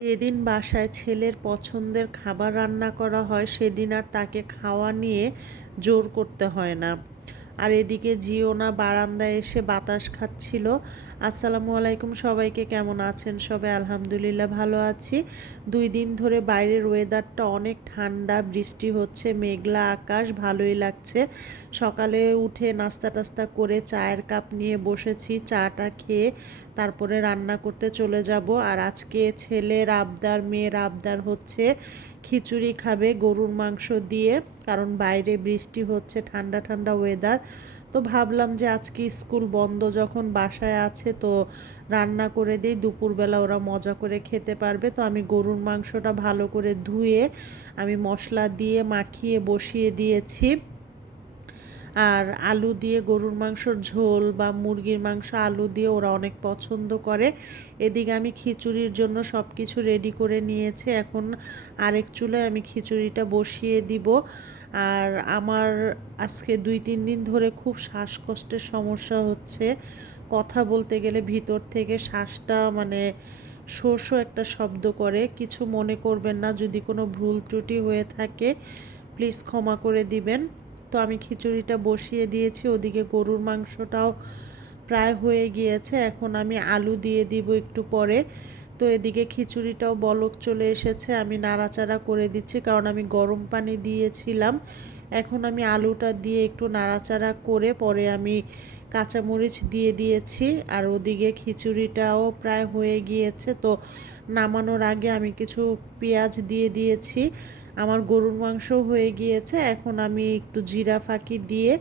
যেদিন বাসায় ছেলের পছন্দের খাবার রান্না করা হয়, সেদিন আর তাকে খাওয়া নিয়ে জোর করতে হয় না। আর এদিকে জিওনা বারান্দায় এসে বাতাস খাচ্ছিল। আসসালামু আলাইকুম সবাইকে, কেমন আছেন সবাই? আলহামদুলিল্লাহ ভালো আছি। দুই দিন ধরে বাইরের ওয়েদারটা অনেক ঠান্ডা, বৃষ্টি হচ্ছে, মেঘলা আকাশ, ভালোই লাগছে। সকালে উঠে নাস্তা টাস্তা করে চায়ের কাপ নিয়ে বসেছি, চাটা খেয়ে তারপরে রান্না করতে চলে যাব। আর আজকে ছেলের আবদার মেয়ের আবদার হচ্ছে, খিচুড়ি খাবে গরুর মাংস দিয়ে। কারণ বাইরে বৃষ্টি হচ্ছে, ঠান্ডা ঠান্ডা ওয়েদার তো ভাবলাম যে আজকে স্কুল বন্ধ যখন বাসায় আছে তো রান্না করে দিই, দুপুরবেলা ওরা মজা করে খেতে পারবে। তো আমি গরুর মাংসটা ভালো করে ধুয়ে আমি মশলা দিয়ে মাখিয়ে বসিয়ে দিয়েছি। আর আলু দিয়ে গরুর মাংসর ঝোল বা মুরগির মাংস, আলু দিয়ে ওরা অনেক পছন্দ করে। এদিকে আমি খিচুড়ির জন্য সব কিছু রেডি করে নিয়েছি। এখন আরেক চুলায় আমি খিচুড়িটা বসিয়ে দিব। আর আমার আজকে দুই, তিন দিন ধরে খুব শ্বাসকষ্টের সমস্যা হচ্ছে। কথা বলতে গেলে ভিতর থেকে শ্বাসটা মানে শো শো একটা শব্দ করে। কিছু মনে করবেন না, যদি কোনো ভুল ত্রুটি হয়ে থাকে প্লিজ ক্ষমা করে দিবেন। তো আমি খিচুড়িটা বসিয়ে দিয়েছি, ওদিকে গরুর মাংসটাও প্রায় হয়ে গিয়েছে। এখন আমি আলু দিয়ে দিব একটু পরে। তো এদিকে খিচুড়িটাও বলক চলে এসেছে, আমি নাড়াচাড়া করে দিচ্ছি কারণ আমি গরম পানি দিয়েছিলাম। এখন আমি আলুটা দিয়ে একটু নাড়াচাড়া করে পরে আমি কাঁচামরিচ দিয়ে দিয়েছি আর ওদিকে খিচুড়িটাও প্রায় হয়ে গিয়েছে। তো নামানোর আগে আমি কিছু পেঁয়াজ দিয়ে দিয়েছি। আমার গরুর মাংস হয়ে গিয়েছে, এখন আমি একটু জিরা ফাঁকি দিয়ে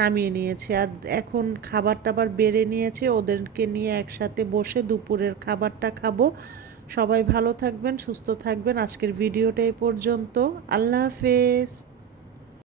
নামিয়ে নিয়েছি। আর এখন খাবার টাবার বেড়ে নিয়েছি, ওদেরকে নিয়ে একসাথে বসে দুপুরের খাবারটা খাব। সবাই ভালো থাকবেন, সুস্থ থাকবেন। আজকের ভিডিওটা এই পর্যন্ত। আল্লাহ হাফেজ।